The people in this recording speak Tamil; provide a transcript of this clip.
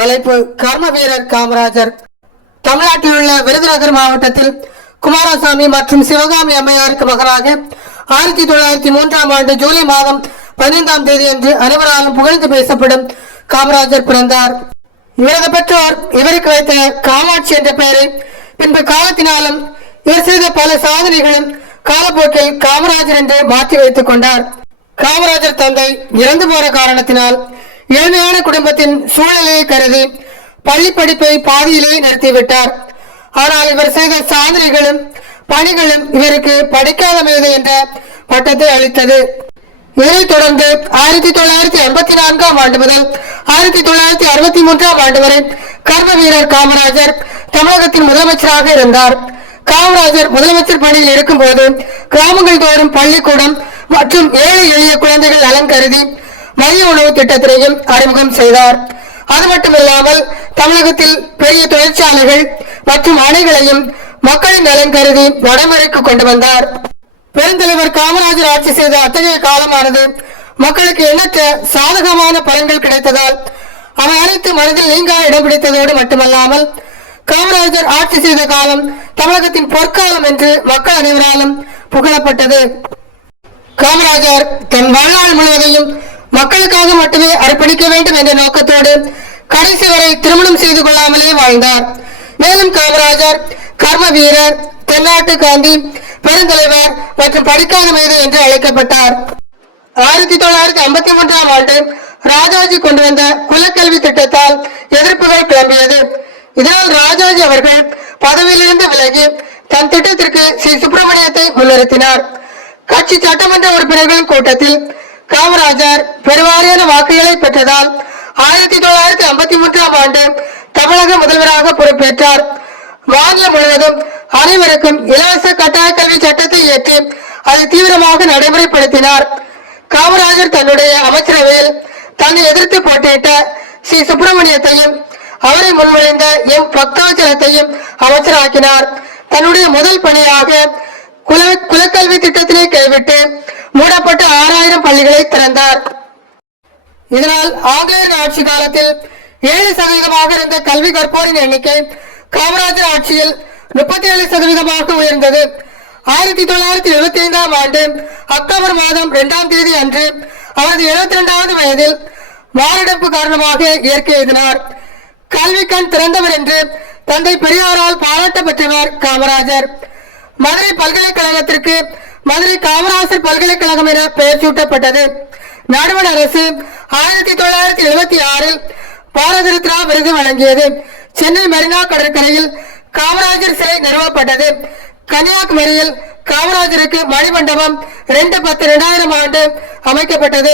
தலைப்பு கர்ம வீரர் காமராஜர். தமிழ்நாட்டில் உள்ள விருதுநகர் மாவட்டத்தில் குமாரசாமி மற்றும் சிவகாமி அம்மையாருக்கு மகனாக 1903 ஆண்டு ஜூலை மாதம் 15ஆம் தேதி அன்று அனைவராலும் புகழ்ந்து பேசப்படும் காமராஜர் பிறந்தார். இவரது பெற்றோர் இவருக்கு வைத்த காமாட்சி என்ற பெயரை பின்பு காலத்தினாலும் இவர் செய்த பல சாதனைகளும் காலப்போக்கில் காமராஜர் என்று மாற்றி வைத்துக் கொண்டார். காமராஜர் தந்தை இறந்து போன காரணத்தினால் ஏழ்மையான குடும்பத்தின் சூழ்நிலையை கருதி பள்ளி படிப்பை பாதியிலே நிறுத்திவிட்டார். ஆனால் இவர் செய்த சாதனைகளும் பணிகளும் இவருக்கு படிக்காத மேதை என்ற பட்டத்தை அளித்தது. இதனைத் தொடர்ந்து 1984ஆம் ஆண்டு முதல் 1963ஆம் ஆண்டு வரை கர்ம வீரர் காமராஜர் தமிழகத்தின் முதலமைச்சராக இருந்தார். காமராஜர் முதலமைச்சர் பணியில் இருக்கும் போது கிராமங்கள் தோறும் பள்ளிக்கூடம் மற்றும் ஏழை எளிய குழந்தைகள் நலன் கருதி மதிய உணவு திட்டத்தினையும் அறிமுகம் செய்தார். அது மட்டுமில்லாமல் தமிழகத்தில் பெரிய தொழிற்சாலைகள் மற்றும் அணைகளையும் மக்களின் நலன் கருதி நடைமுறைக்கு கொண்டு வந்தார். பெருந்தலைவர் காமராஜர் ஆட்சி செய்த அத்தகைய காலமானது மக்களுக்கு எண்ணற்ற சாதகமான பலன்கள் கிடைத்ததால் அவை அனைத்து மனதில் நீங்கா இடம் பிடித்ததோடு மட்டுமல்லாமல் காமராஜர் ஆட்சி செய்த காலம் தமிழகத்தின் பொற்காலம் என்று மக்கள் அனைவராலும் புகழப்பட்டது. காமராஜர் தன் வாழ்நாள் முழுவதையும் மக்களுக்காக மட்டுமே அர்ப்பணிக்க வேண்டும் என்ற நோக்கத்தோடு கடைசி வரை திருமணம் செய்து கொள்ளாமலே வாழ்ந்தார். மேலும் காமராஜர் கர்ம வீரர், தென்னாட்டு காந்தி, பெருந்தலைவர் மற்றும் படிக்காத மேதை என்று அழைக்கப்பட்டார். 1953ஆம் ஆண்டு ராஜாஜி கொண்டு வந்த குலக்கல்வி திட்டத்தால் எதிர்ப்புகள் கிளம்பியது. இதனால் ராஜாஜி அவர்கள் பதவியிலிருந்து விலகி தன் திட்டத்திற்கு ஸ்ரீ சுப்பிரமணியத்தை முன்னிறுத்தினார். கட்சி சட்டமன்ற உறுப்பினர்களின் கூட்டத்தில் காமராஜர் பெருவாரியான வாக்குகளை பெற்றதால் 1953ஆம் ஆண்டு தமிழக முதல்வராக பொறுப்பேற்றார். மாநிலம் முழுவதும் அனைவருக்கும் இலவச கட்டாய கல்வி சட்டத்தை இயற்றி அதை தீவிரமாக நடைமுறைப்படுத்தினார். காமராஜர் தன்னுடைய அமைச்சரவையில் தன்னை எதிர்த்து போட்டியிட்ட ஸ்ரீ சுப்பிரமணியத்தையும் அவரை முன்மொழிந்த பக்தவச்சலத்தையும் அமைச்சராக்கினார். தன்னுடைய முதல் பணியாக குலக்கல்வி திட்டத்தினை கைவிட்டு மூடப்பட்ட 6000 பள்ளிகளை திறந்தார். இதனால் ஆங்கிலேயர் ஆட்சி காலத்தில் 7% இருந்த கல்வி கற்போரின் எண்ணிக்கை காமராஜர் ஆட்சியில் 37% உயர்ந்தது. 1975ஆம் ஆண்டு அக்டோபர் மாதம் 2ஆம் தேதி அன்று அவரது 72வது வயதில் மாரடைப்பு காரணமாக இயற்கை எய்தினார். கல்வி கண் திறந்தவர் என்று தந்தை பெரியாரால் பாராட்ட பெற்றவர் காமராஜர். மதுரை பல்கலைக்கழகத்திற்கு மதுரை காமராஜர் பல்கலைக்கழகம் என பெயர் சூட்டப்பட்டது. நடுவண் அரசு 1976இல் பாரத ரத்னா விருது வழங்கியது. சென்னை மெரினா கடற்கரையில் காமராஜர் சிலை நிறுவப்பட்டது. கன்னியாகுமரியில் காமராஜருக்கு மணிமண்டபம் 2/10/2000 ஆண்டு அமைக்கப்பட்டது.